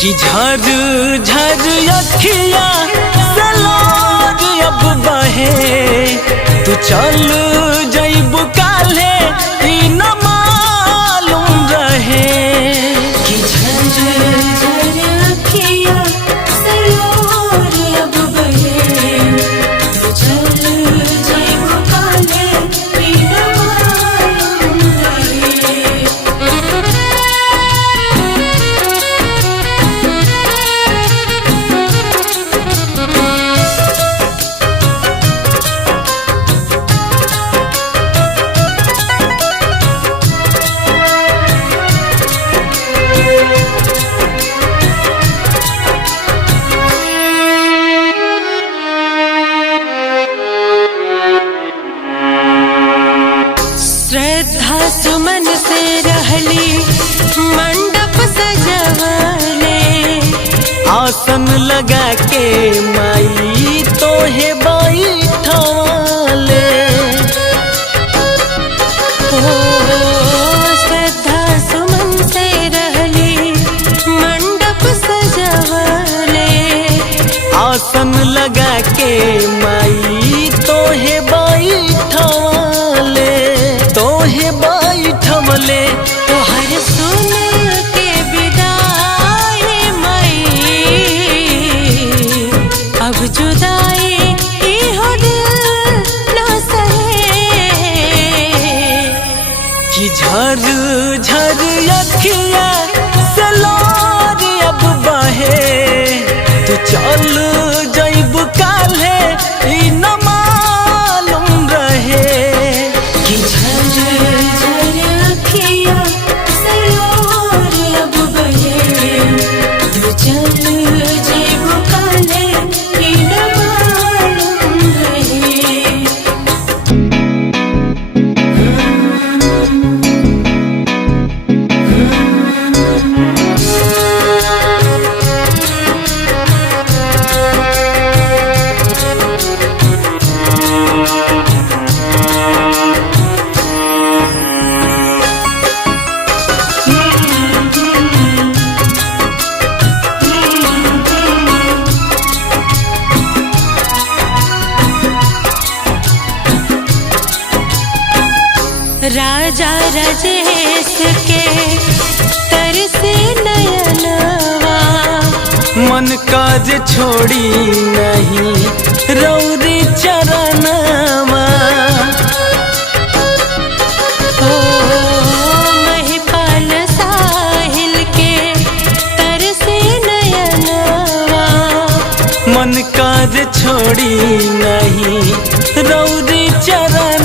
कि झर झर अखिया से लोर अब बहे, तू चल जइब काले ई न मालूम रहे। कि झर झर अखिया से लोर अब बहे, तू चल जइब काले ई न मालूम रहे। श्रद्धा सुमन से रहली मंडप सजवले, आसन लगा के माई तोहे बैठले। श्रद्धा सुमन से रहली मंडप सजवले, आसन लगा के माई तोहे बैठले, तोहे बैठले। तोहर सुन के विदाई मई, अब जुदाई इहो दिल न सहे। कि झर झर अखिया से लोर अब बहे, तू चल जइब काले ई न मालूम रहे। कि झर झर अखिया से लोर अब बहे, तू चल जइब काले ई न मालूम रहे। राजा राजेश के तरसे नयनवा, मन काज छोड़ी नहीं रौरी चरणवा। महिपाल साहिल के तरसे नयनवा, मन काज छोड़ी नहीं रौरी चरण